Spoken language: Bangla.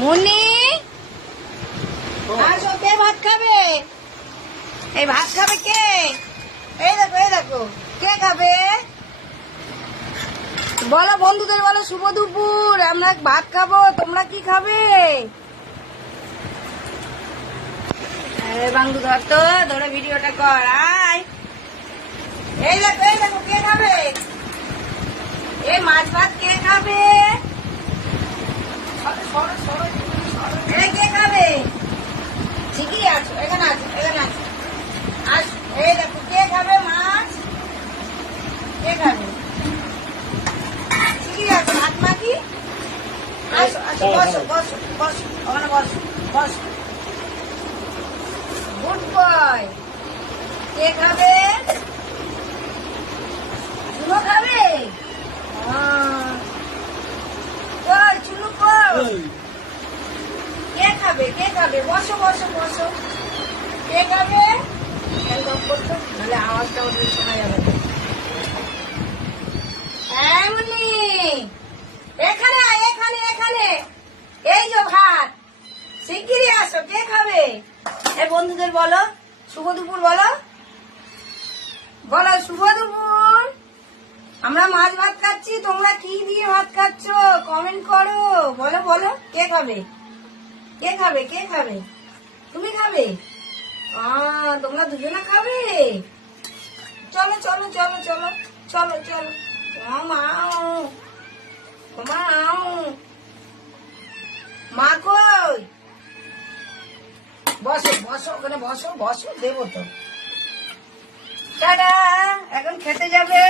মুনি আসো, কে ভাত খাবে? এই ভাত খাবে কে? এই দেখো কে খাবে? বলো বন্ধুদের, বলো শুভ দুপুর, আমরা ভাত খাবো, তোমরা কি খাবে? বাংদু ধর তো, ধরে ভিডিওটা কর। আয়, এই দেখো কে খাবে? এই মাছ ভাত কে খাবে? এই কে খাবে? ঠিকই আছো, এখানে আছো। আস, এই দেখো কে খাবে মাছ? কে খাবে? ঠিকই আছে, ভাত মাখি। আসো বসো ওখানে বসো। Good boy. কে খাবে? চুনো খাবে? চুনো কই? কে খাবে? বসো। কে খাবে? নাহলে আওয়াজটা ওদের শোনা যাবে। এমনি এখানে এই যে ভাত, শিগগিরই আসো। কে খাবে? এই বন্ধুদের বলো শুভ দুপুর, বলো শুভ দুপুর। আমরা মাছ ভাত খাচ্ছি, তোমরা কি দিয়ে ভাত খাচ্ছ কমেন্ট করো। বলো কে খাবে? তুমি খাবে? তোমরা দুজনে খাবে? চলো। মা কই? বসো ওখানে বসো, দেবো তো। টাটা, এখন খেতে যাবে।